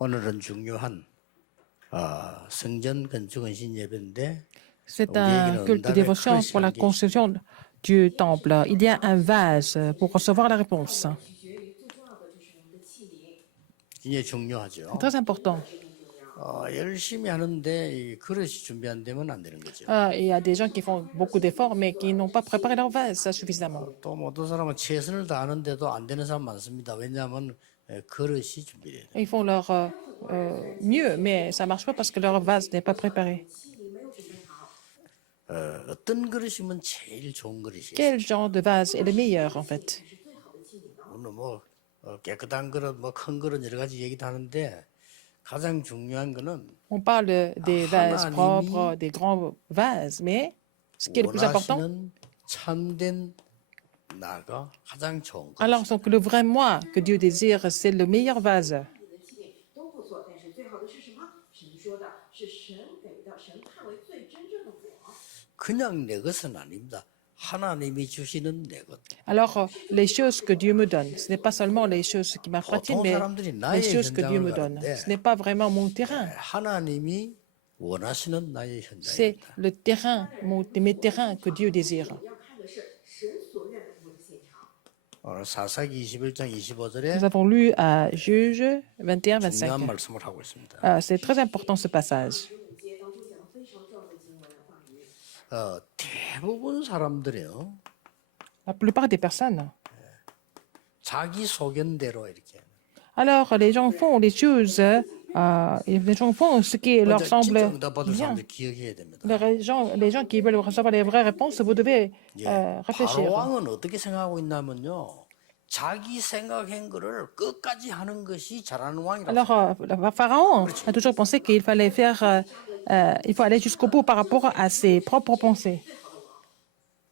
오늘은 중요한 성전 건축 헌신 예배인데 C'est un culte de dévotion pour la construction du temple. Il y a un vase pour recevoir la réponse. 굉장히 중요하죠. C'est très important. 열심히 하는데 이 그릇이 준비 안 되면 안 되는 거죠. Il y a des gens qui font beaucoup d'efforts, mais qui n'ont pas préparé leur vase suffisamment. 또 어떤 사람은 최선을 다하는데도 안 되는 사람 많습니다. 왜냐하면 그릇이 준비돼야 돼요. Ils font leur mieux, mais ça ne marche pas parce que leur vase n'est pas préparé. 어떤 그릇이면 제일 좋은 그릇이에요. Quel genre de vase est le meilleur, en fait? 오늘 뭐 깨끗한 그릇, 뭐 큰 그릇 여러 가지 얘기도 하는데 가장 중요한 거는 On parle des vases propres, des grands vases, mais ce qui est le plus important, 원하시는 참된 나가 가장 좋은 거. alors donc, le vrai moi que Dieu désire, c'est le meilleur vase. 都不错，但是最好的是什么？神说的是神给的，神看为最真正的我。 그냥 내 것은 아닙니다. 하나님이 주시는 내 것. Alors, les choses que Dieu me donne, ce n'est pas seulement les choses qui m'appartiennent, mais les choses que Dieu me donne. Ce n'est pas vraiment mon terrain. 하나님이 원하시는 나의 C'est 현장입니다. le terrain, mes terrains que Dieu désire. 要看的是神所愿我的现场。 오늘 사사기 21장 25절에 Nous avons lu à Juge 21, 중요한 25. 말씀을 하고 있습니다. C'est très important ce passage. 15节当中讲了非常重要的经文的话语。 대부분 사람들이요 La plupart des personnes. 자기 소견대로 이렇게 Alors, les gens font les choses, les gens font ce qui leur 진짜 semble 응답받을 bien. 사람들 기억해야 됩니다. Les gens qui veulent recevoir les vraies réponses, vous devez réfléchir. 바로 왕은 어떻게 생각하고 있냐면요. 자기 생각한 거를 끝까지 하는 것이 잘하는 왕이라고. Alors, le Pharaon a toujours pensé qu'il fallait faire, il faut aller jusqu'au bout par rapport à ses propres pensées.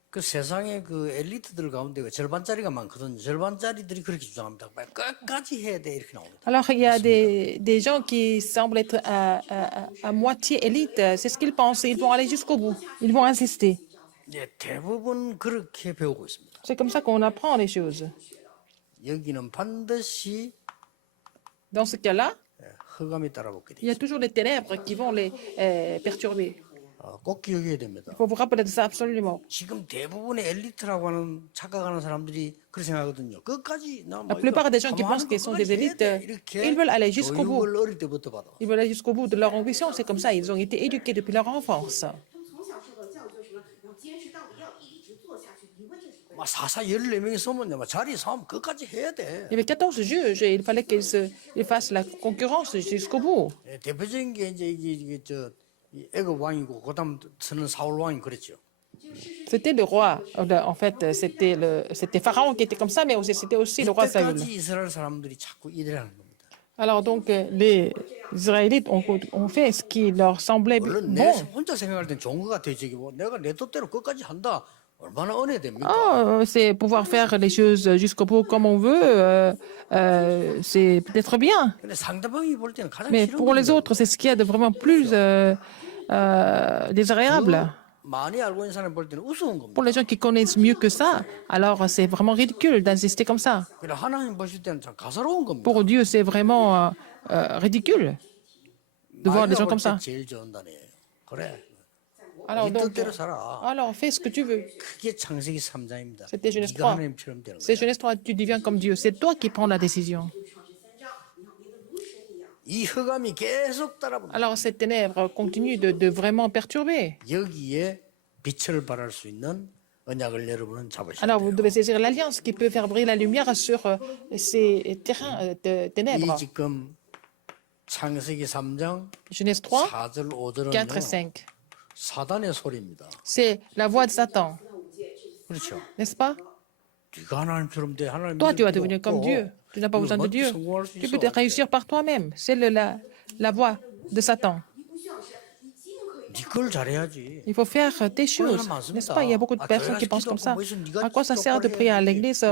그 세상의 그 엘리트들 가운데 절반짜리가 많거든요. 절반짜리들이 그렇게 주장합니다. 끝까지 해야 돼 이렇게 나옵니다. Alors, il y a des gens qui semblent être à moitié élite. C'est ce qu'ils pensent. Ils vont aller jusqu'au bout. Ils vont insister. 네, 대부분 그렇게 배우고 있습니다. C'est comme ça qu'on apprend les choses. 여기는 반드시 Dans ce cas-là, 흑암이 따라붙게 돼 il y a 있어요. toujours les ténèbres qui vont les perturber. 꼭 기억해야 됩니다. Il faut vous rappeler de ça absolument. 지금 대부분의 엘리트라고 하는 착각하는 사람들이 그렇게 생각하거든요. 끝까지 La plupart des gens qui pensent qu'ils sont des élites, ils veulent aller jusqu'au bout. 교육을 어릴 때부터 받아. Ils veulent aller jusqu'au bout de leur ambition. C'est comme ça. Ils ont été éduqués depuis leur enfance. 他们从小受到教育就是什么？要坚持到底，要一直做下去，因为这是对的。 막 사사 14명이 서면 자리 싸움 끝까지 해야 돼. Il y avait 14 juges et il fallait qu'ils fassent la concurrence jusqu'au bout. 예, 대표적인 게 이제 이게 이 애굽 왕이고 그다음 서는 사울 왕이 그랬죠. C'était le roi. En fait, c'était Pharaon qui était comme ça, mais c'était aussi le roi Saül. 이때까지 이스라엘 사람들이 자꾸 이래라는 겁니다. Alors donc, les Israélites ont fait ce qui leur semblait 물론 내 bon. 혼자 생각할 땐 좋은 것 같아요. 저기 뭐 내가 내 뜻대로 끝까지 한다. 얼마나 은혜됩니까? C'est pouvoir faire les choses jusqu'au bout comme on veut. C'est peut-être bien. 근데 상대방이 볼 때는 가장 Mais 싫은 pour les 건데 autres, c'est ce qu'il y a de vraiment plus désagréable. 많이 알고 있는 사람 볼 때는 우스운 겁니다. Pour les gens qui connaissent mieux que ça, alors c'est vraiment ridicule d'insister comme ça. 그래 하나님 보실 때는 참 가사로운 겁니다. Pour Dieu, c'est vraiment ridicule de voir des gens comme ça. 제일 좋은 단이에요. 그래. Alors, 네 donc, 뜻대로 살아. alors fais ce que tu veux. 그게 창세기 3장입니다. C'était Genèse 네가 3. 하나님처럼 되는 C'est 거야. Genèse 3, tu deviens comme Dieu. C'est toi qui prends la décision. 创世3章，你要变得如神一样。 이 흑암이 계속 따라붙는 Alors cette ténèbre continue de vraiment perturber. 여기에 빛을 발할 수 있는 언약을 여러분은 잡으셔야 Alors 돼요. vous devez saisir l'alliance qui peut faire briller la lumière sur ces terrains de 이 ténèbres. 지금 창세기 3장 Genèse 3, 4절 4 et 5절은요 5. 사단의 소리입니다. C'est la voix de Satan, 그렇죠. n'est-ce pas? 네가 하나님처럼 돼. 하나님 Toi, tu vas 믿을 필요 devenir comme 없고 Dieu. Tu n'as pas besoin de Dieu. 성공할 수 Tu 있어. peux te réussir par toi-même. C'est la voix de Satan. 你不需要神，你既能可以 네 걸 잘해야지. Il faut faire tes choses, n'est-ce pas? Il y a beaucoup de personnes qui pensent comme ça. À quoi ça sert de prier à l'église?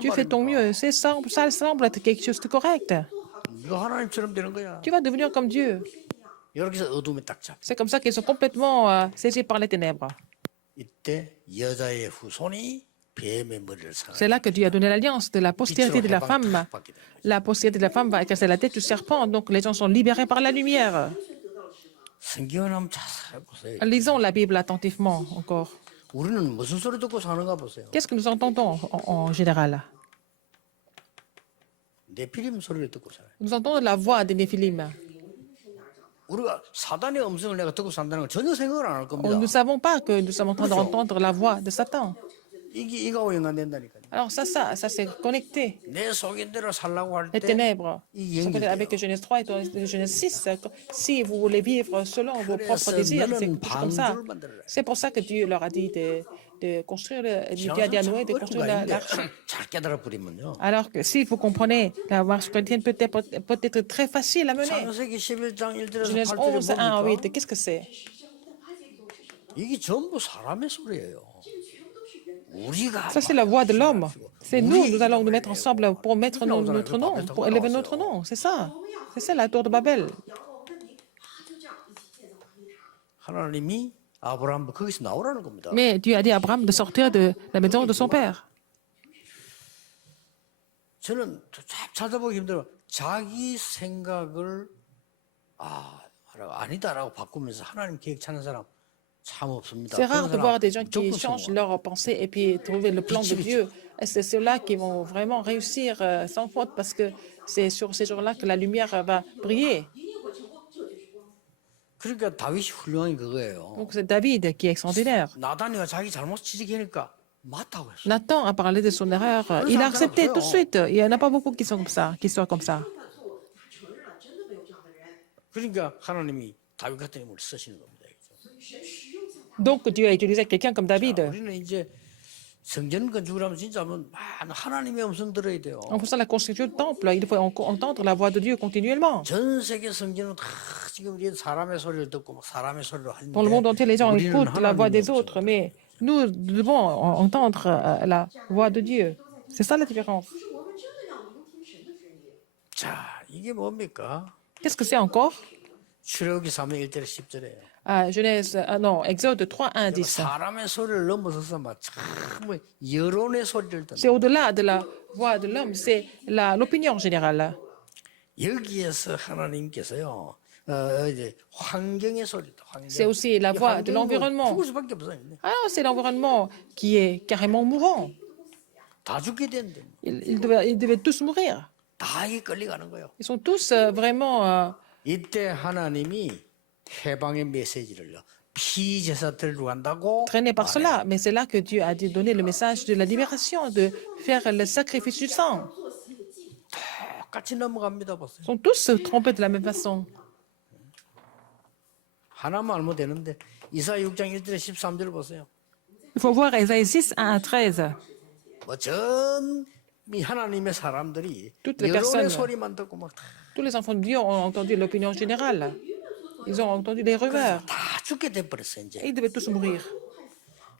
Tu fais ton mieux. Ça semble être quelque chose de correct. 네가 하나님처럼 되는 거야. Tu vas devenir comme Dieu. 여기서 어둠에 딱 잡. C'est comme ça qu'ils sont complètement saisis par les ténèbres. 이때 여자의 후손이 뱀의 머리를 C'est là que Dieu a donné l'alliance de la postérité de la femme. La postérité de la femme va écraser la tête du serpent, donc les gens sont libérés par la lumière. 성경을 한번 자세히 보세요. Lisons la Bible attentivement encore. 우리는 무슨 소리 듣고 사는가 보세요. Qu'est-ce que nous entendons en général? 네피림 소리를 듣고 살아요. Nous entendons la voix des Néphilim. 우리가 사단의 음성을 내가 듣고 산다는 건 전혀 생각을 안 할 겁니다. Nous ne savons pas que nous sommes en train d'entendre la voix de Satan. 이가고 연관된다니까요. Alors ça c'est connecté. 내 속인대로 살라고 할 Les 때 ténèbres 이 sont connectées avec Genèse 3 et Genèse 6. Si vous voulez vivre selon vos propres désirs, c'est comme ça. C'est pour ça que Dieu leur a dit de construire, Dieu a dit à Noé de construire l'arche. 잘 깨달아 버리면요. Alors que si vous comprenez, la marche chrétienne peut être très facile à mener. 창세기 11장 1절에서 Genèse 8절에 11, 1 à 8, 보니까 qu'est-ce que c'est? 이게 전부 사람의 소리예요. 우리가 Ça, c'est la voix de l'homme. C'est nous allons nous mettre ensemble pour mettre notre nom, pour élever notre nom. C'est ça. C'est ça la tour de Babel. 하나님이 아브라함 거기서 나오라는 겁니다. Mais Dieu a dit à Abraham de sortir de la maison de son père. 저는 찾아보기 힘들어. 자기 생각을 아니다라고 바꾸면서 하나님 계획 찾는 사람 참 없습니다. C'est rare de voir des gens qui 무조건 changent 성공. leur pensée et puis trouver le plan de Dieu. Et c'est ceux-là qui vont vraiment réussir sans faute parce que c'est sur ces jours-là que la lumière va briller. 그러니까 다윗이 훌륭한 그거예요. Donc c'est David qui est extraordinaire. 나단이가 자기 잘못 지적하니까 맞다고 했어. Nathan a parlé de son erreur. Il a accepté tout de suite. Il n'y en a pas beaucoup qui sont comme ça, qui soient comme ça. 그러니까 하나님이 다윗 같은 인물을 쓰시는 겁니다. Donc Dieu a utilisé quelqu'un comme David. 우리는 이제 성전 건축을 하면 진짜 하나님의 음성 들어야 돼요. En faisant la construction du temple, il faut entendre la voix de Dieu continuellement. 전 세계 성전은 다 지금 이제 사람의 소리를 듣고 막 사람의 소리로 하는데 Dans le monde entier, les gens 우리는 écoutent la voix 하나님의 des autres, mais nous devons entendre la voix de Dieu. C'est ça la différence. 자, 이게 뭡니까? Qu'est-ce que c'est encore? 출애굽기 3장 1절에 10절에 Genèse, non, Exode 3, 1, 10. 사람의 소리를 넘어서서 막 참 여론의 소리를 듣는 C'est au-delà de la voix de l'homme, c'est l'opinion générale. 여기에서 하나님께서요. 이제 환경의 소리다. C'est aussi la voix de l'environnement. 죽을 수밖에 없어요. Alors, c'est l'environnement qui est carrément mourant. 다 죽게 되는데 Ils devaient tous mourir. 다 이게 끌려가는 거예요. Ils sont tous vraiment... 이때 하나님이 해방의 메시지를요. 피제사들로 간다고. traînés par cela. Mais c'est là que Dieu a donné le message de la libération, de faire le sacrifice du sang. 똑같이 넘어갑니다. 보세요. Ils sont tous trompés de la même façon. 하나만 알면 되는데 이사야 6장 1절에 13절 보세요. Il faut voir Ésaïe 6, 1 à 13. 뭐전 하나님의 사람들이 Toutes les 여론의 personnes. 소리만 듣고 막 Tous les enfants de Dieu ont entendu l'opinion générale. Ils ont entendu les rumeurs. 다 죽게 돼 버렸어 Et 이제. ils devaient tous mourir.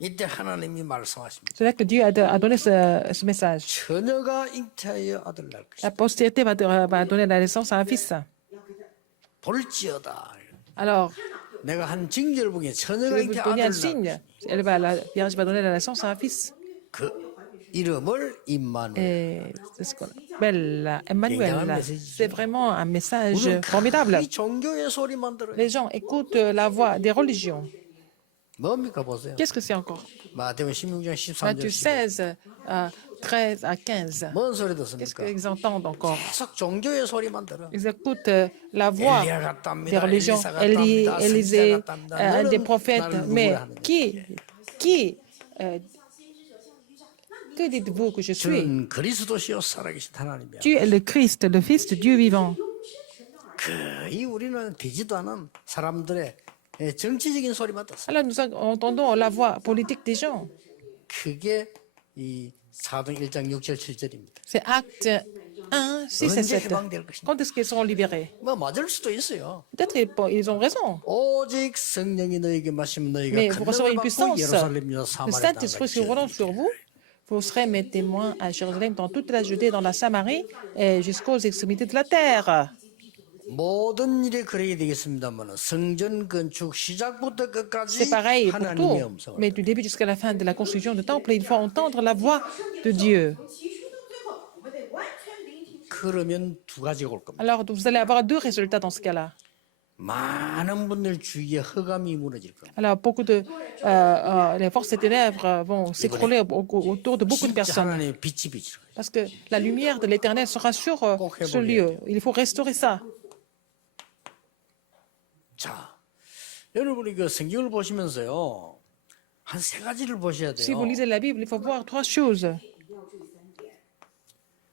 이때 하나님이 말씀하십니다. C'est là que Dieu a donné ce message. 처녀가 잉태하여 아들 낳을 것이다. La postérité va donner la naissance à un fils. 볼지어다. Alors, 내가 한 징조를 보기에 je 처녀가 vais vous 잉태하여 donner un 아들 낳을 signe. La Vierge va donner la naissance à un fils. 그 이름을 임마누엘. Et c'est ce qu'on appelle Emmanuel. C'est vraiment un message formidable. 이 종교의 소리만 들어요. Les gens écoutent la voix des religions. 뭡니까 보세요. Qu'est-ce que c'est encore? 마태복음 16장 13절. Matthieu 16, 13 à 15. 뭔 소리 Qu'est-ce 듣습니까? qu'ils entendent encore? 계속 종교의 소리만 들어. Ils écoutent la voix 엘리야 des 같답니다. religions, 엘리사 Élie, 같답니다. Élisée, 선지자 같답니다. des 너는 prophètes. 나를 Mais 누구라 하느냐. que dites-vous que je suis? 저는 그리스도시요 살아계신 하나님이야. Tu es le Christ, le Fils de Dieu vivant. 이 우리는 되지도 않은 사람들의 정치적인 소리만 듣습니다. Alors nous entendons la voix politique des gens. 그게 이 사도행 1장 6절 7절입니다. C'est acte 1, 6 et 언제 7. 해방될 것인가? Quand est-ce qu'ils seront libérés? 뭐 맞을 수도 있어요. Peut-être ils ont raison. 오직 성령이 너에게 마시면 너희가 Mais 큰 vous recevrez 능력을 une 받고 puissance. 예루살렘이나 Le 사마리아 Saint-Esprit survenant sur vous. Vous serez mes témoins à Jérusalem, dans toute la Judée, dans la Samarie et jusqu'aux extrémités de la terre. 모든 일에 그래야 되겠습니다만 성전 건축 시작부터 끝까지 C'est pareil pour 하나님의 tout, 음성을 mais du début jusqu'à la fin de la construction du temple, il faut entendre la voix de Dieu. 从起初到最后，我们得完全聆听神。 그러면 두 가지가 올 겁니다. Alors, vous allez avoir deux résultats dans ce cas-là. 많은 분들 주위에 허감이 무너질 겁니다. Alors, les forces des ténèbres vont s'écrouler autour de beaucoup de 진짜 personnes. 하나님의 빛이 비치는 거예요. Parce que la lumière de l'Éternel sera sur ce lieu. Il faut restaurer ça. 자, 여러분이 그 성경을 보시면서요. 한 세 가지를 보셔야 Si vous 돼요. lisez la Bible, il faut voir trois choses.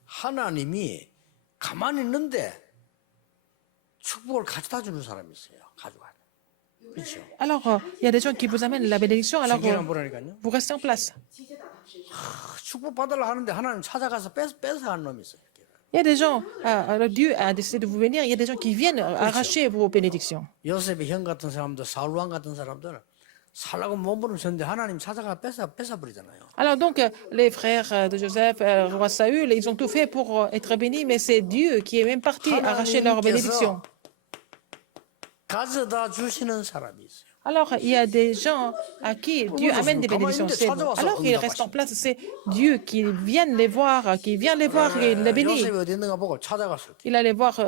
하나님이 가만히 있는데 축복을 가져다 주는 사람이 있어요. 가져가요. 그렇죠? Alors, il y a des gens qui vous amènent la bénédiction, alors 성경 안 보라니까요. vous restez en place. 축복 받으려 하는데 하나님 찾아가서 뺏어가는 놈이 있어요. Il y a des gens, alors Dieu a décidé de vous bénir, il y a des gens qui viennent arracher vos bénédictions. 요셉의 형 같은 사람들, 사울 왕 같은 사람들 살라고 몸부림쳤는데 하나님 찾아가 뺏어버리잖아요. Alors donc, les frères de Joseph, roi Saül, ils ont tout fait pour être bénis, mais c'est Dieu qui est même parti arracher leur bénédiction. 가져다 주시는 사람이 있어요. Alors, il y a des gens à qui Dieu amène des bénédictions. Alors qu'ils restent en place, c'est Dieu qui vient les voir, qui vient les voir et les bénit. 요셉이 어디 있는가 보고 찾아갔어요. Il allait voir,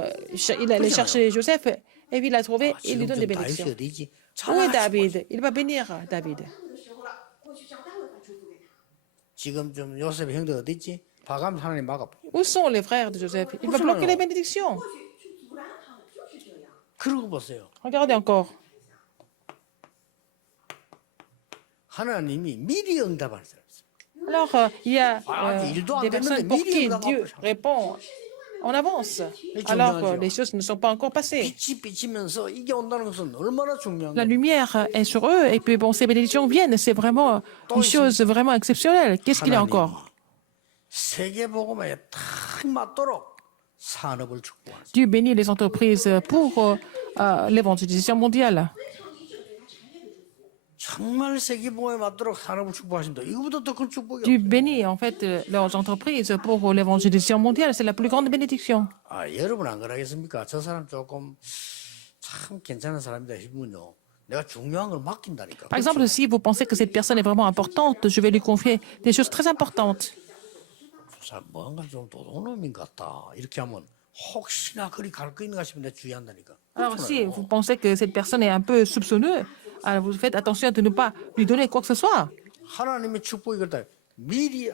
il allait chercher Joseph, et puis il l'a trouvé, et il lui donne des 지금 다윗이 bénédictions. 어디지? Où est 찾아가. David? Il va bénir David. 的时候了，过去长大了，把祝福给他。 지금 좀 요셉의 형들 어디 있지? 봐가면 하나님 막아. Où sont les frères de Joseph? Il va bloquer les bénédictions. 或许是阻拦他们，就是这样。 그러고 보세요. Regardez encore. 하나님이 미리 응답하는 사람 있어요. Alors, il y a 일도 안 des personnes 됐는데 pour 미리 qui 응답하고 Dieu 있어요. répond en avance, alors que les choses ne sont pas encore passées. 빛이 비치면서 이게 온다는 것은 얼마나 중요한 La 거예요. lumière est sur eux, et puis bon, ces bénédictions viennent. C'est vraiment une chose vraiment exceptionnelle. Qu'est-ce qu'il y a encore? 세계복음에 딱 맞도록 산업을 축복하세요. Dieu bénit les entreprises pour l'évangélisation mondiale. 정말 세계복음에 맞도록 산업을 축복하신다. 이거보다 더 큰 축복이 Dieu 없어요. bénit en fait leurs entreprises pour l'évangélisation mondiale. C'est la plus grande bénédiction. 아, 여러분 안 그러겠습니까? 저 사람 조금 참 괜찮은 사람이다 싶으면요. 내가 중요한 걸 맡긴다니까. Par exemple, si vous pensez que cette personne est vraiment importante, je vais lui confier des choses très importantes. 자, 뭔가 좀 도둑놈인 것 같다. 이렇게 하면 혹시나 그리 갈 거 있는가 싶은데 주의한다니까. Alors, si vous pensez que cette personne est un peu soupçonneuse, alors vous faites attention de ne pas lui donner quoi que ce soit. 하나님의 축복이 그렇다. 미리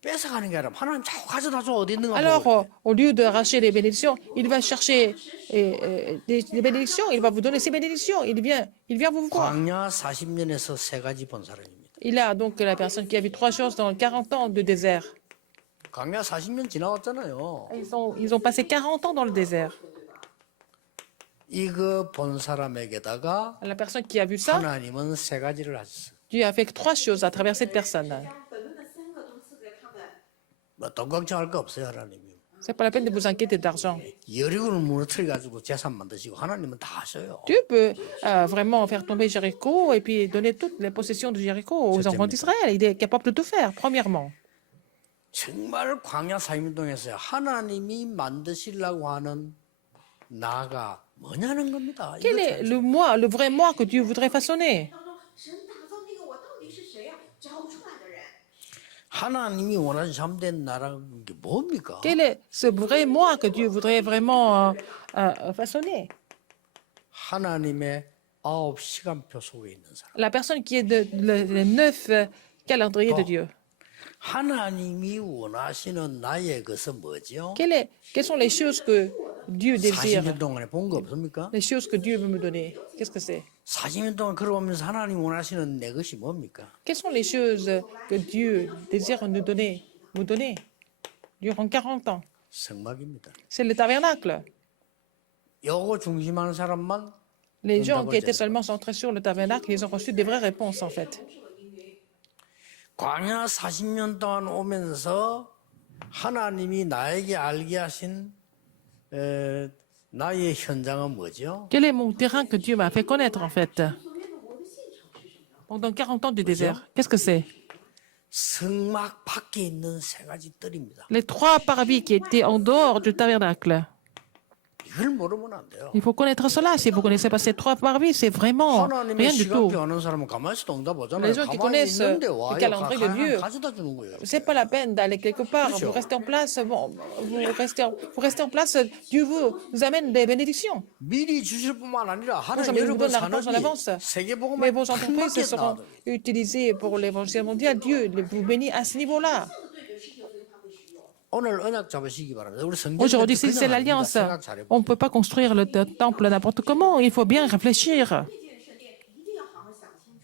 뺏어가는 게 아니라 하나님 자꾸 가져다 줘. 어디 있는가 Alors, 보고. au lieu d'arracher les bénédictions, il va chercher des bénédictions, il va vous donner ces bénédictions, il vient vous voir. 광야 40년에서 세 가지 본 사람입니다. Il a donc la personne qui a vu trois choses dans 40 ans de désert. 광야 40년 지나왔잖아요. Ils ont passé 40 ans dans le désert. 이거 본 사람에게다가 La personne qui a vu ça, 하나님은 세 가지를 하셨어요. Dieu a fait trois choses à travers cette personne. 将本轮的3个都赐给他们。 뭐 돈 걱정할 거 없어요, 하나님이. C'est pas la peine de vous inquiéter d'argent. 여리고를 무너뜨려 가지고 재산 만드시고 하나님은 다 하셔요. Dieu peut vraiment faire tomber Jéricho et puis donner toutes les possessions de Jéricho aux enfants d'Israël. Il est capable de tout faire, premièrement. 정말 광야 40년동에서 하나님이 만드시려고 하는 나가 뭐냐는 겁니다. Quel 이거 est le moi, le vrai moi que Dieu voudrait façonner? 当中，神打造那个我到底是谁呀？找出来的人。 하나님이 원하는 참된 나라는 게 뭡니까? Quel est ce vrai moi que Dieu voudrait vraiment façonner? 하나님의 9시간표 속에 있는 사람. La personne qui est les 9 calendriers de Dieu. 하나님이 원하시는 나의 것은 뭐죠? Quelles sont les choses que Dieu désire? 40년 동안에 본 거 없습니까? Les choses que Dieu veut me donner. Qu'est-ce que c'est? 40년 동안 걸어오면서 하나님 원하시는 내 것이 뭡니까? Quelles sont les choses que Dieu désire nous donner, vous donner durant 40 ans? 성막입니다. C'est le tabernacle. 요거 중심하는 사람만 Les gens qui étaient seulement centrés sur le tabernacle, ils ont reçu des vraies réponses en fait. 광야 40년 동안 오면서 하나님이 나에게 알게 하신 나의 현장은 뭐죠? Quel est mon terrain que Dieu m'a fait connaître en fait? Pendant 40 ans du désert. Qu'est-ce que c'est? 성막 밖에 있는 세 가지 뜰입니다. Les trois parvis qui étaient en dehors du tabernacle. 이걸 모르면 안 돼요. Il faut connaître cela. Si vous ne connaissez pas ces trois parvis, c'est vraiment 하나님의 rien du tout. 시간표 아는 사람은 가만히 있어도 응답 오잖아요. Les gens qui 가만히 connaissent 있는데 le 와요. calendrier de Dieu, 가져다 주는 거예요. c'est pas la peine d'aller quelque part. Vous restez en place. Bon, vous restez en place. Dieu vous amène des bénédictions. 미리 주실 뿐만 아니라 Non 하나님 seulement il vous 여러분 donne la réponse en avance, 산업이 세계복음에 mais vos entreprises 큰 seront 나와요. utilisées pour l'évangile mondial. Dieu vous bénit à ce niveau-là. 相对的是有所以他会使用。 오늘 언약 잡으시기 바랍니다. 우리 성경 Aujourd'hui, si c'est l'alliance, on ne peut pas construire le temple n'importe comment. Il faut bien réfléchir. 这件圣殿一定要好好想清楚。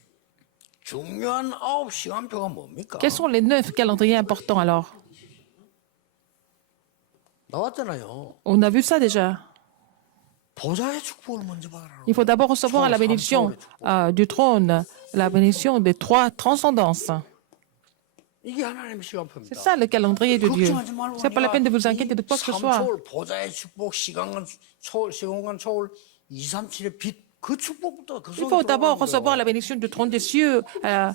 중요한 9시간표가 뭡니까? Quels sont les 9 calendriers importants alors? 나왔잖아요. On a vu ça déjà. 보좌의 축복을 먼저 받으라고. Il faut d'abord recevoir la bénédiction du trône, la bénédiction des trois transcendances. 이게 하나님의 시간표입니다. C'est ça le calendrier de Dieu. 걱정하지 말고 C'est pas la peine de vous inquiéter de quoi que ce soit. 3초월 보좌의 축복, 시간간 초월 237의 빛, 그 축복부터 그 Il 속에 faut d'abord 들어가는 recevoir 거예요. la bénédiction du trône des cieux, la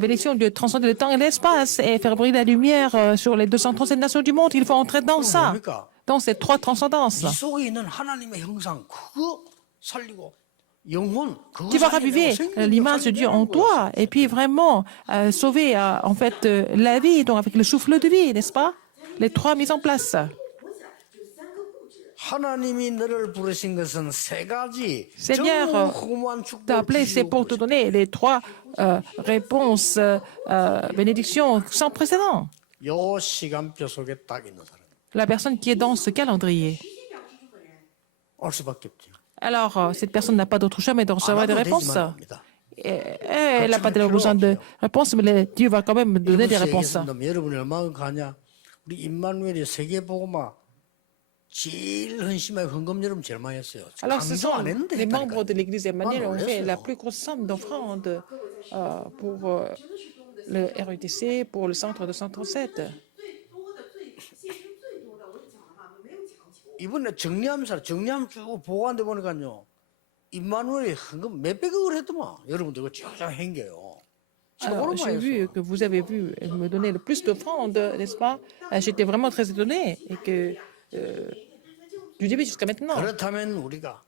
bénédiction de transcender le temps et l'espace et faire briller la lumière sur les 237 nations du monde. Il faut entrer dans ça, 뭡니까? dans ces trois transcendances. 이 속에 있는 하나님의 형상 그거 살리고 영혼 그거 Tu vas 살리고 raviver 생명 l'image de Dieu en 살리는 toi et puis vraiment sauver en fait la vie, donc avec le souffle de vie, n'est-ce pas? Les trois mises en place. 活起来有三个物质。 하나님이 너를 부르신 것은 세 가지 Seigneur, 전무후무한 T'as 축복을 appelé, c'est 주시고 pour te donner les trois réponses, bénédictions sans précédent. 요 시간표 속에 딱 있는 사람 La personne qui est dans ce calendrier. 时间表之主本人， 올 수밖에 없죠. Alors, cette personne n'a pas d'autre choix mais de recevoir des 안 와도 réponses. 되지만 옵니다. Elle n'a pas besoin de réponses, mais Dieu va quand même donner des réponses. 얘기했습니다. 여러분이 얼마나 가냐? 우리 임마누엘이 세계복음화 제일 헌심하게 헌금 여러분 제일 많이 했어요. Alors, ce 강조 sont 안 했는데 les membres 했다니까요. de l'Église Emmanuel ont fait 올렸어요. la plus grosse somme d'offrandes pour le RUTC, pour le centre de 137. 最多的、献身最多的，我讲了嘛，没有强求。 이번에 정리하면 쭉 보고한데 보니까요. 임마누엘이 헌금 몇백억을 했더만 여러분들 이거 쫙쫙 행겨요. Alors, j'ai vu que vous avez vu me donner le plus d'offrandes, n'est-ce pas? J'étais vraiment très étonnée et que du début jusqu'à maintenant. 그렇다면 우리가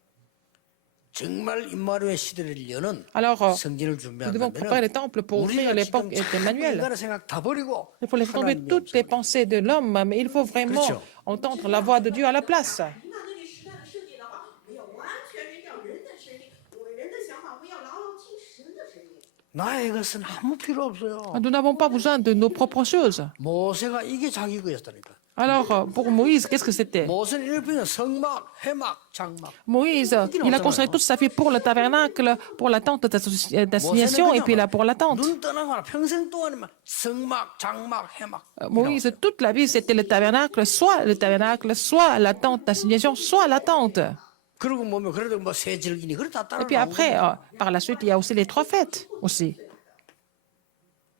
정말 임마누엘 시대를 여는 Alors, 성전을 nous devons préparer les 준비한다면 temples pour ouvrir 우리가 l'époque 지금 d'Emmanuel. 인간의 생각 다 버리고 Il faut laisser tomber 하나님의 toutes les pensées de l'homme, mais il faut vraiment 그렇죠. entendre la voix de Dieu à la place. 那个时代的设计的话，没有完全人要人的声音，我们人的想法，我们要牢牢听神的声音。 나의 것은 아무 필요 없어요. Nous n'avons pas besoin de nos propres choses. 모세가 이게 자기 거였다니까. Alors, pour Moïse, qu'est-ce que c'était? 모세는 이를 피는 성막, 해막, 장막. Moïse, il a construit toute sa vie pour le tabernacle, pour la tente d'assignation et puis là pour la tente. 눈 떠나거나 평생 동안에만 성막, 장막, 해막. Moïse, toute la vie, c'était le tabernacle, soit la tente d'assignation, soit la tente. 그러고 보면 그래도 뭐 새절기니 그래 다 따라 Et puis 나오고. après, par la suite, il y a aussi les trois fêtes aussi.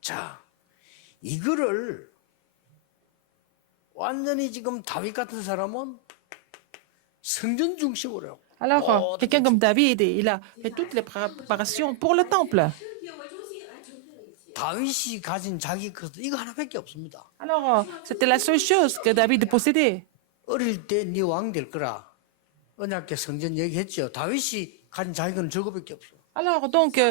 자, 이거를 완전히 지금 다윗 같은 사람은 성전 중심으로 해요. Alors, quelqu'un comme David, il a fait toutes les préparations pour le temple. 圣殿为中心来承接了一切。 다윗이 가진 자기 것 이거 하나밖에 없습니다. Alors, c'était la seule chose que David possédait. 어릴 때 네 왕 될 거라 언약계 성전 얘기했죠. 다윗이 가진 자기 건 저거밖에 없어. Alors, donc,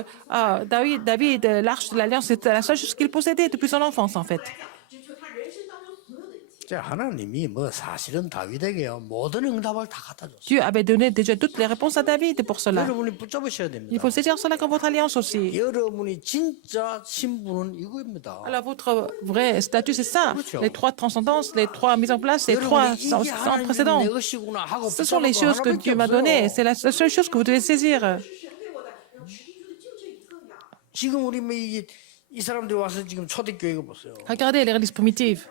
David, l'arche de l'Alliance, c'était la seule chose qu'il possédait depuis son enfance, en fait. 只求他人生当中所有的一切。 자, 하나님이 뭐 사실은 다윗에게요 모든 응답을 다 갖다 줬어요. Dieu avait donné déjà toutes les réponses à David pour cela. 여러분이 붙잡으셔야 Il 됩니다. faut saisir cela comme votre alliance aussi. 여러분이 진짜 신분은 이거입니다. Alors, votre vrai statut, c'est ça. 그렇죠. Les trois transcendances, les trois mises en place, les trois 여러분이 sans 이게 하나님이 précédent. 내 것이구나 하고 Ce sont les 붙잡은 거 choses que 하나밖에 Dieu m'a 없어요. données. C'est la seule chose que vous devez saisir. 是神给我的，然后实际上就这一个呀。 지금 우리 뭐 이 사람들이 와서 지금 초대교회가 보세요. Regardez l'église primitive.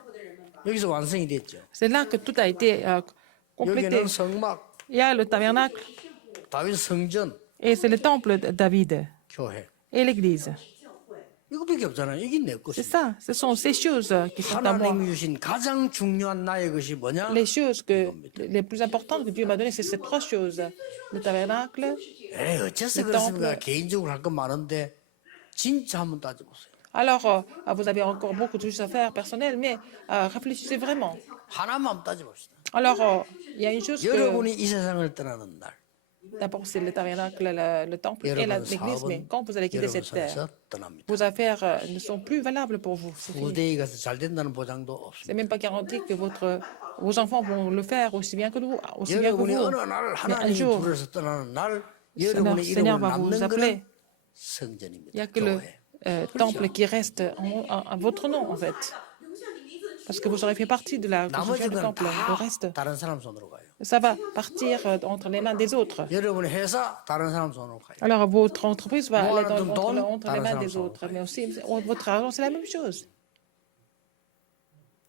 여기서 완성이 됐죠. C'est là que tout a été complété. 여기는 성막, Il y a le tabernacle 다윗 성전, et c'est le temple de David 교회. et l'église. 이거밖에 없잖아요. 이게 내 C'est 것이. ça. Ce sont ces choses qui sont à moi. 하나님이 주신 가장 중요한 나의 것이 뭐냐? Les choses les plus importantes que Dieu m'a données, c'est ces trois choses. Le tabernacle. 에이, 어째서 le 그렇습니까? temple. 개인적으로 할 건 많은데 진짜 한번 따져보세요. Alors, vous avez encore beaucoup de choses à faire personnelles, mais réfléchissez vraiment. 하나만 따져봅시다. Alors, il y a une chose que, 여러분이 이 세상을 떠나는 날, d'abord, c'est le tabernacle, le temple et 여러분 l'église, mais 사업은 quand vous allez quitter 여러분 cette terre, 손에서 떠납니다. vos affaires ne sont plus valables pour vous. C'est fini. 후대에 가서 잘 된다는 보장도 C'est 없습니다. même pas garanti que vos enfants vont le faire aussi bien que vous. Aussi bien que 여러분이 vous. 어느 날 Mais un 하나님이 jour, 부르셔서 떠나는 날 le 여러분의 Seigneur 이름을 va vous 남는 appeler. 것은 성전입니다. Il n'y a que le 교회. temple qui reste à votre nom, en fait. Parce que vous aurez fait partie de la construction du 나머지는 temple. Le reste, 다 다른 사람 손으로 가요. ça va partir entre les mains des autres. 여러분의 회사 다른 사람 손으로 가요. Alors, votre entreprise va aller 모아놓은 돈, entre les mains 다른 des 사람 autres. 손으로 Mais aussi, votre argent, c'est la même chose.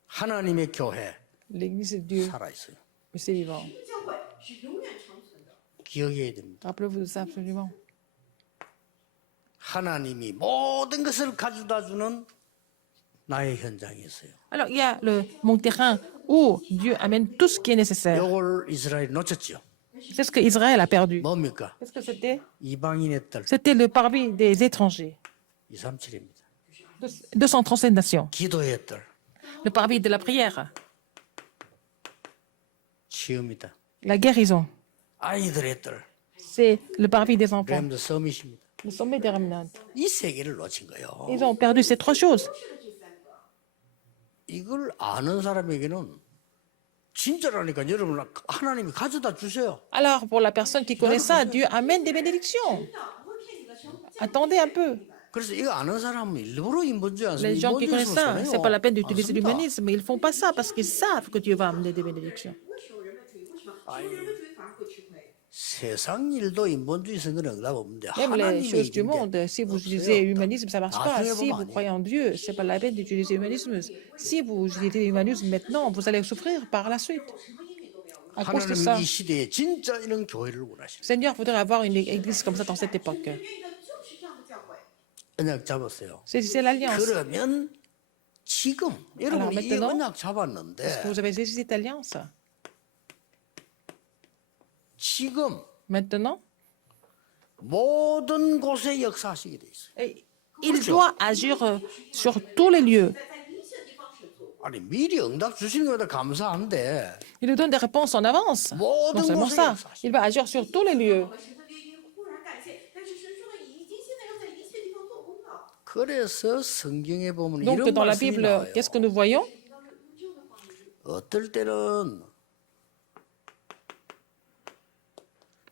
하나님의 교회 L'Église de Dieu, 살아 있어요. c'est vivant. 教会是永远长存的。 기억해야 됩니다. Rappelez-vous de ça absolument. 하나님이 모든 것을 가져다 주는 나의 현장이 있어요. Alors, il y a mon terrain où Dieu amène tout ce qui est nécessaire. 이걸 이스라엘이 놓쳤죠. C'est ce qu'Israël a perdu. 뭡니까? Qu'est-ce que c'était? 이방인의 딸 C'était le parvis des étrangers. 237입니다. 237 nations. 기도의 딸 Le parvis de la prière, 치유입니다. la guérison. 아이들의 딸 C'est le parvis des enfants. 렘드 서밋입니다. Le sommet des remnants. 이 세 개를 놓친 거예요. Ils ont perdu ces trois choses. 이걸 아는 사람에게는 진짜라니까 여러분 하나님이 가져다 주세요. Alors, pour la personne qui connaît ça, Dieu amène des bénédictions. Attendez un peu. 그래서 이거 아는 사람은 일부러 인본주의 안 Les 쓰면 gens qui connaissent ça, c'est pas la peine d'utiliser 습니다 l'humanisme. Ils font pas ça parce qu'ils savent que Dieu va amener des bénédictions. 为什么人本主义？为什么只有人本主义反而会吃亏？ 세상 일도 인본주의 쓰는 건 응답 없는데 Même les 하나님의 choses du 일인데 monde, si vous 없어요. utilisez l'humanisme, ça marche pas. 나중에 Si 보면 vous 안 croyez 돼요. en Dieu, c'est pas la peine d'utiliser l'humanisme. Si vous utilisez l'humanisme maintenant, vous allez souffrir par la suite. À cause de ça, 하나님은 이 시대에 진짜 이런 교회를 원하시는 le Seigneur voudrait avoir une église comme ça dans cette époque. 愿意的就是这样的教会。 언약 잡았어요. C'est l'alliance. 그러면 지금 여러분이 이 maintenant, 언약 Est-ce que 잡았는데 vous avez saisi cette alliance? 지금 Maintenant, 모든 곳에 역사하시게 돼 있어요. il doit agir sur tous les lieux. 在一切地方神作。 아니 미리 응답 주시는 것보다 감사한데 Il nous donne des réponses en avance. Non seulement ça, il va agir sur tous les lieux. 和神的约定固然感谢，但是神说的已经现在要在一切地方做工了。 그래서 성경에 보면 Donc, 이런 dans la 말씀이 Bible, 나와요. qu'est-ce que nous voyons? 어떨 때는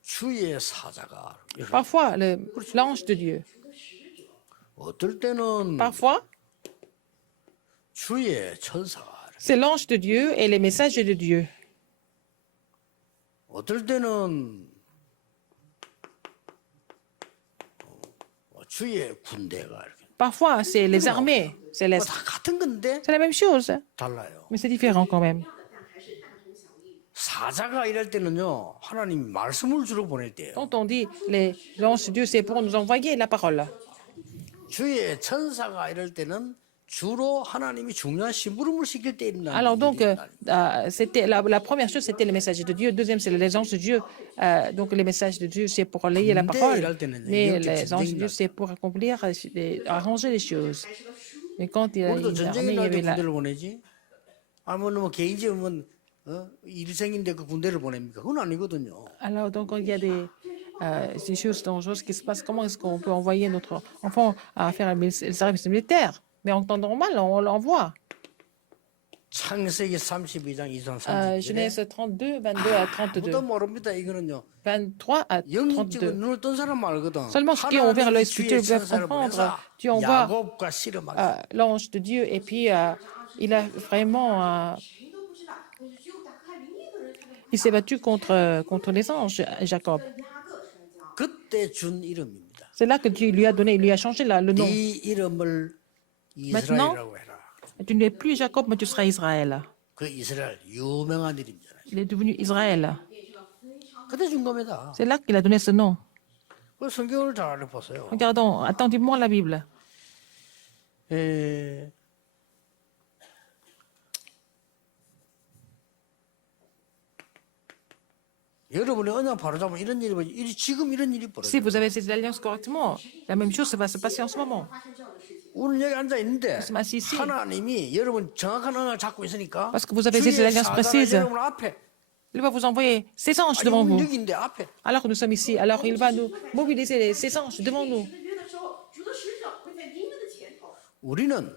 주의 사자가 Parfois, l'ange de Dieu. 어떨 때는 Parfois, 주의 천사가 c'est l'ange de Dieu et les messagers de Dieu. 어떨 때는 주의 군대가 이렇게 Parfois, c'est les armées célestes. 다 같은 건데 C'est la même chose, 달라요. mais c'est différent quand même. 但还是大同小异。 사자가 이럴 때는요 하나님이 말씀을 주로 보낼 때예요. Quand on dit l'ange de Dieu, c'est pour nous envoyer la parole. 주의 천사가 이럴 때는 주로 하나님이 중요한 심부름을 시킬 때 있는 Alors donc, c'était la première chose, c'était les messages de Dieu. Deuxième, c'est les anges de Dieu. Donc les messages de Dieu, c'est pour relayer la parole. Mais les anges de Dieu, c'est pour accomplir, arranger les choses. Mais quand il y a 우리도 une 전쟁이 armée, il y 날 때 avait la... 군대를 보내지? 아니면 뭐 개인적이면 일생인데 그 군대를 보냅니까? 그건 아니거든요. Alors donc, quand il y a des choses dangereuses qui se passent, comment est-ce qu'on peut envoyer notre enfant à faire le service militaire? Mais en temps normal, on l'envoie. 창세기 32장 23, 30절에 Genèse 32, 22 à 32. 아무도 모릅니다. 이거는요. 23 à 영적으로 32. 눈을 뜬 사람 알거든. Seulement ceux qui ont ouvert l'œil spirituel 주의 peuvent 천사를 comprendre. 보내서 Tu envoies 야곱과 씨름하게. l'ange de Dieu et puis il a vraiment 谁都不知道，但是只有打开灵力的人才能 il s'est battu contre les anges, Jacob. 雅各摔跤。 그때 준 이름입니다. C'est là que Dieu lui a donné, il lui a changé le nom. 네 이름을 이스라엘이라고 해라. Tu n'es plus Jacob, mais tu seras Israël. 그 이스라엘 유명한 이름이잖아요. Il est devenu Israël. 그때 준 겁니다. C'est là qu'il a donné ce nom. 그 성경을 잘 보세요. Regardons attentivement la Bible. 에, 여러분의 언약 바로 잡으면 이런 일이 지금 이런 일이 벌어져요. Si vous avez ces alliances correctement, la même chose va se passer en ce moment. 发生这样的事情。 우리는 여기 앉아 있는데 sommes assis ici. 하나님이 여러분 정확한 언어를 잡고 있으니까 Parce que vous avez des 주의 alliances 사자가 précises. 여러분 앞에 Il va vous envoyer ses anges 아니, devant 우리 vous. 여기 있는데 앞에 Alors que nous sommes ici, alors il va nous mobiliser ses anges devant nous. 神的约的时候，主的使者会在你们的前头。 우리는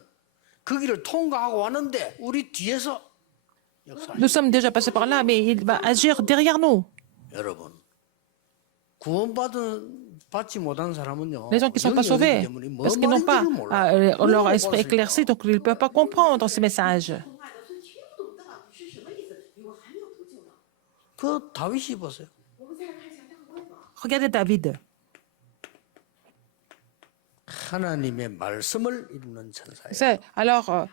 그 길을 통과하고 왔는데 우리 뒤에서 역사. Nous sommes déjà passés par là, mais il va agir derrière nous. 여러분 받지 못한 사람은요. Les gens qui ne sont pas 영이 sauvés, 어리기 때문에 뭐 parce qu'ils n'ont pas 말인지를 몰라. leur 못 esprit 알아듣으니까. éclairci, donc ils ne peuvent pas comprendre ces messages. 痛爱的，所以听不懂到底是什么意思，因为还没有得救呢。 그 다윗이 보세요. 我们再来看一下大卫吧。 Regardez David. 하나님의 말씀을 이루는 천사예요. Alors,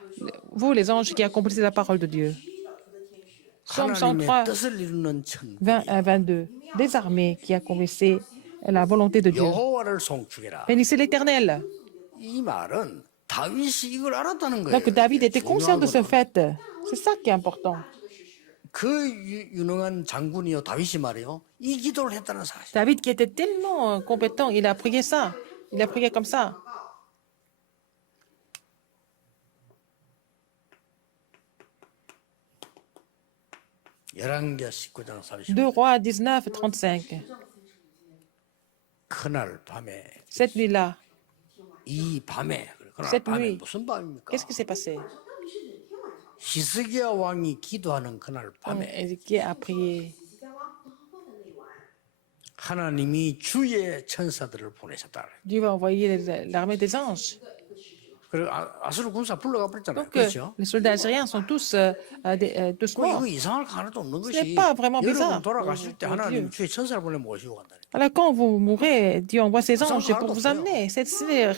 vous, les anges qui accomplissez la parole de Dieu. Psaume 하나님의 103, 뜻을 이루는 천 20 à 22. Des armées qui accomplissez la volonté de Dieu. 여호와를 송축해라. Bénissez l'Éternel. 이 말은 다윗이 이걸 알았다는 거예요. Donc David était conscient de ce 중요한 거는. fait. C'est ça qui est important. 그 유능한 장군이요 다윗이 말이요 이 기도를 했다는 사실. David, qui était tellement compétent, il a prié ça. Il a prié comme ça. 열왕기하 19장 30. 2 Rois 19, 35. 그날 밤에 Cette nuit-là, 이 밤에 그날 Cette 밤에 nuit. 무슨 밤입니까? qu'est-ce qui s'est passé? 히스기야 왕이 기도하는 그날 밤에 Qui a prié? 西家王祷告的那晚， 하나님이 주의 천사들을 보내셨다. Dieu va envoyer l'armée des anges. 그리고 아수르 군사 불러가 버렸잖아요. Donc, 그렇죠? les soldats algériens sont tous morts. 이거 이상할 거 하나도 없는 Ce 것이 n'est pas vraiment 여러분 bizarre. 돌아가실 때 Mon 하나님 Dieu. 주의 천사를 보내 모시고 간다니까. Alors, quand vous mourrez, Dieu envoie ses Ça anges me pour parle vous pas. amener. C'est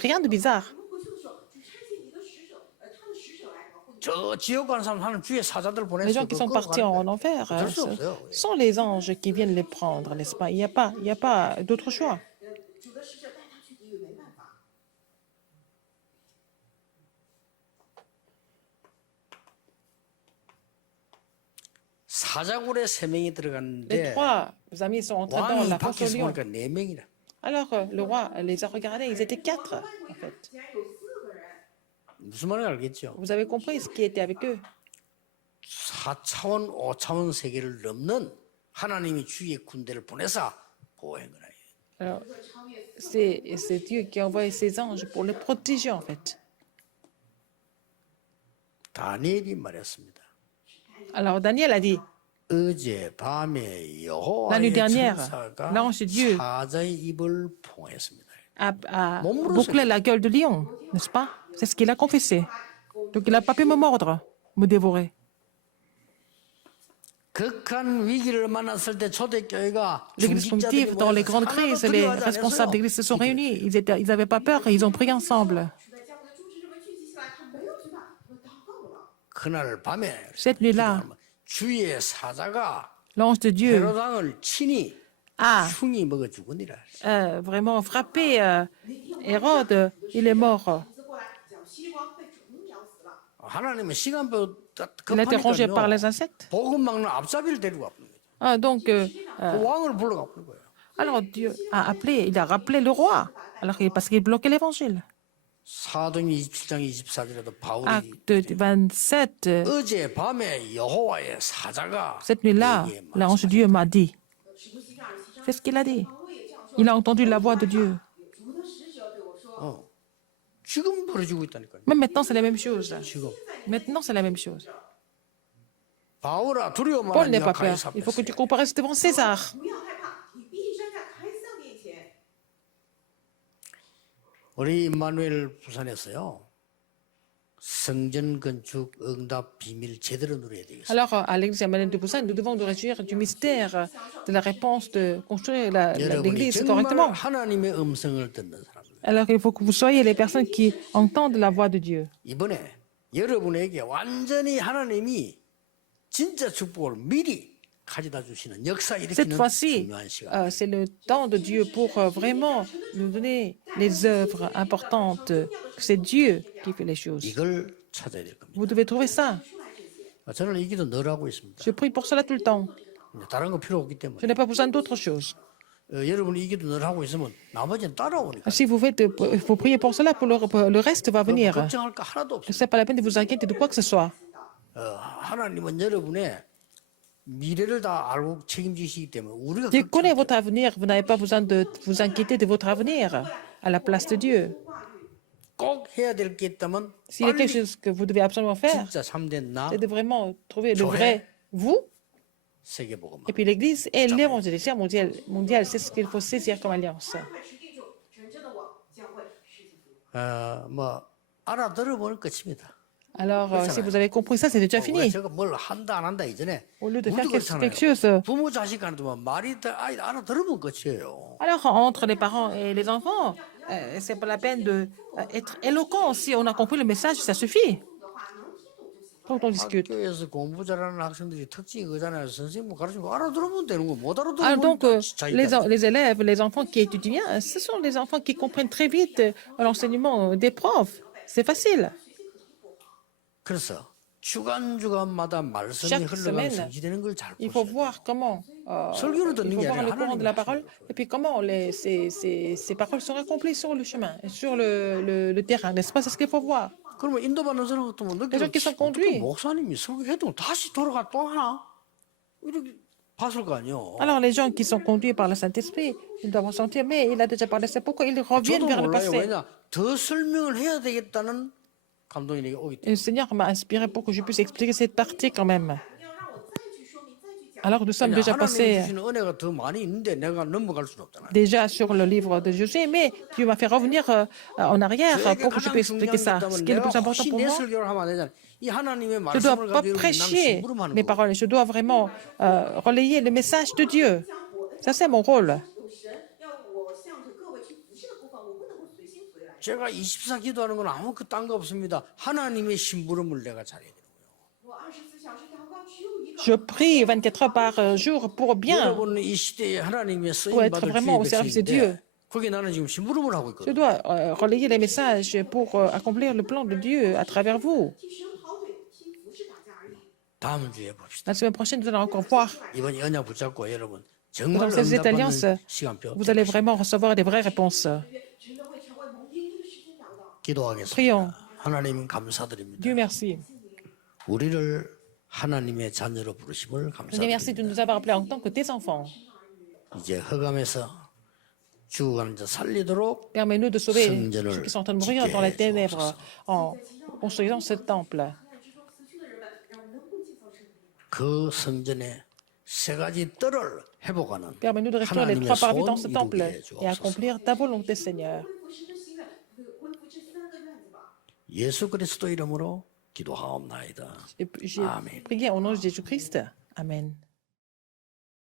rien de bizarre. 我们回去的时候，主差遣你的使者，他的使者来保护你。 저 지옥 가는 사람 하는 주의 사자들 Les 보내서 gens qui sont partis en enfer, 어쩔 수 ce 없어요. sont les anges qui viennent les prendre, n'est-ce pas? Il n'y a pas d'autre choix. 主的使者带他去地狱，没办法。 사자굴에 3명이 Les 들어갔는데 3 amis sont entrés dans 왕이 la fosse au 밖에서 lion. 보니까 4명이라. Alors, le roi les a regardés, ils étaient 4, en fait. 竟然有4个人， 무슨 말인지 알겠죠? Vous avez compris ce qui était avec eux. 4차원, 5차원 세계를 넘는 하나님이 주의 군대를 보내서 보호한 거라. Alors, c'est Dieu qui a envoyé ses anges pour les protéger, en fait. 다니엘이 말했습니다. Alors, Daniel a dit, 어제 밤에 La 여호와의 nuit dernière, 천사가 l'ange de Dieu 사자의 입을 봉했습니다. a bouclé la gueule du lion, n'est-ce pas? C'est ce qu'il a confessé. Donc, il n'a pas pu me mordre, me dévorer. 극한 위기를 만났을 때 초대교회가 L'église primitive, dans les grandes crises, les responsables d'église se sont réunis. Ils n'avaient pas peur et ils ont prié ensemble. 处在家国的诸持人们聚集起来，他没有惧怕，他们祷告了。 그날 밤에 Cette nuit-là, 주의 사자가 l'ange de Dieu 헤로당을 친히 a 흉이 먹어 죽으니라. vraiment frappé Hérode. Il est mort. 子过来讲西王被虫咬死了。 하나님은 시간표 Il a été rongé par les 급하니까요. insectes. 복음 막는 압사비를 데리고 와버린 거예요. Donc, 그 왕을 불러가 버린 거예요. alors Dieu a appelé, il a rappelé le roi, parce qu'il bloquait l'évangile. 사도행 27장 24절에도 바울이 Acte 27, 어제 밤에 여호와의 사자가 cette nuit-là, 내게 l'ange de Dieu m'a dit. 使徒行传27章， C'est ce qu'il a dit. 保罗也这样说。 Il a entendu la voix de Dieu. 主的使者对我说， 지금 벌어지고 있다니까요. Même maintenant, c'est la même chose. 지금 Maintenant, c'est la même chose. 바울아 두려워 Paul n'est 말하냐 pas peur. 가이사 Il faut que tu 앞에서. comparaisses devant César. 不要害怕，你必站在凯撒面前。 우리 임마누엘 부산에서요. 성전 건축 응답 비밀 제대로 누려야 되겠어요. Alors, à l'église Emmanuel de Busan, nous devons nous réjouir du mystère de la réponse de construire 여러분이 l'église 정말 correctement. 하나님의 음성을 듣는 사람들. Alors, il faut que vous soyez les personnes qui entendent la voix de Dieu. 이번에 여러분에게 완전히 하나님이 진짜 축복을 미리 가져다 주시는 역사 Cette 일으키는 fois-ci, 중요한 시간. c'est le temps de Dieu pour vraiment nous donner les œuvres importantes. C'est Dieu qui fait les choses. 이걸 찾아야 될 겁니다. Vous devez trouver ça. 저는 이 기도 늘 하고 있습니다. Je prie pour cela tout le temps. 다른 거 필요 없기 때문에. Je n'ai pas besoin d'autre chose. 여러분이 이게 늘 하고 있으면 나머지는 따라오니까. Si vous faites, faut prier pour cela, pour le reste va venir. 걱정할 거 하나도 없어요. Ce n'est pas la peine de vous inquiéter de quoi que ce soit. 하나님은 여러분의 미래를 다 알고 책임지시기 때문에 우리가 Dieu connaît votre avenir. Vous n'avez pas besoin de vous inquiéter de votre avenir à la place de Dieu. 꼭 해야 될 게 있다면 S'il y a quelque 빨리 chose que vous devez absolument faire, 진짜 참된 나 c'est de vraiment trouver le Joël. vrai vous. 세계복음화. Et puis l'Église et l'évangélisation mondiale, c'est ce qu'il faut saisir comme alliance. 快持定住，纯正的我将会实现福音。 뭐 알아들어보는 끝입니다. Alors, si vous avez compris ça, c'est déjà 왜 fini. 제가 뭘 한다 안 한다 이전에 Au lieu de faire 우리도 quelque 그렇잖아요. chose. 부모 자식 간에도 말이 아이 알아들으면 끝이에요. Alors, entre les parents et les enfants, c'est pas la peine d'être éloquent. Si on a compris le message, ça suffit. 的话能听懂就行了。 Quand on discute. 학교에서 공부 잘하는 학생들이 특징이 그잖아요. 선생님 가르치고 알아들으면 되는 거 못 Alors, 알아들으면 donc, 자기가 les élèves, les enfants qui étudient bien, ce sont les enfants qui comprennent très vite l'enseignement des profs. C'est facile. 그래서 주간마다 말씀이 Chaque 흘러가는 semaine, 성취되는 걸 잘 Il faut 보셔야 돼요. voir comment, 설교를 il 듣는 faut 게 voir 아니라 le courant de la 하나님의 parole et puis comment ces paroles sont accomplies sur le chemin, sur le terrain, n'est-ce pas? C'est ce qu'il faut voir. 그러면 인도받는 사람 같으면 Les gens qui sont conduits. 목사님이 설교해도 다시 돌아가 또 하나? 이렇게 봤을 거 아니에요. Alors, les gens qui sont conduits par le Saint-Esprit, ils doivent sentir, mais il a déjà parlé, c'est pourquoi ils reviennent 저도 vers le 몰라요. passé. 왜냐? 더 설명을 해야 되겠다는 감동이 내게 오기 Et 때문에. le Seigneur m'a inspiré pour que je puisse expliquer cette partie quand même. 要让我再去说明，再去讲。 Alors, nous sommes 왜냐, déjà 하나님이 passés 주시는 은혜가 더 많이 있는데 내가 넘어갈 수는 없잖아요. déjà sur le livre de Josué, mais Dieu m'a fait revenir en arrière 저에게 pour que je 가장 puisse expliquer 중요한 게 ça. Ce 있다면 qui est le 내가 plus important 혹시 pour 내 moi, 설교를 하면 안 되잖아요. 이 하나님의 je ne dois 말씀을 pas 가지고 나는 prêcher 심부름하는 mes 거고. paroles, je dois vraiment relayer le message de Dieu. Ça, c'est mon rôle. 有神要我向着各位去服侍的部分，我不能够随心随来。 제가 24 기도하는 건 아무 딴 거 없습니다. 하나님의 심부름을 내가 잘해야 돼요. 我24小时祷告只有一个。 Je prie 24 heures par jour pour bien, 여러분은 이 시대에 하나님의 pour être 쓰임 받을 vraiment au 주의 service de Dieu. 백성인데 거기 나는 지금 심부름을 하고 Je 있거든요. dois relayer les messages pour accomplir le plan de Dieu à travers vous. 替神跑腿，替服侍大家而已。 다음 주에 봅시다. La semaine prochaine, nous allons encore voir. 이번 언약 붙잡고 여러분 정말 Dans cette alliance, 응답받는 시간표 vous allez vraiment recevoir des vraies réponses. 真的会成为蒙听这个时间表的。 기도하겠습니다. Prions. 하나님 감사드립니다. Dieu merci. 우리를 하나님의 자녀로 부르심을 Dieu merci de 감사드립니다. nous avoir appelés en tant que tes enfants. 이제 흑암에서 죽어가는 자 살리도록 Permets-nous de sauver ceux qui sont en train de mourir dans les ténèbres en construisant ce temple. 黑暗之中死去的人们，让我们能够建造圣殿。 그 성전의 세 가지 뜰을 회복하는 Permets-nous de restaurer les 하나님의 trois parvis dans 소원 ce temple 이루게 해 et 주옵소서. accomplir ta volonté, Seigneur. 恢复神的心愿，恢复这三个院子吧。 예수 그리스도 이름으로 기도하옵나이다. Et puis, j'ai Amen. prié au nom de Jésus-Christ. Amen.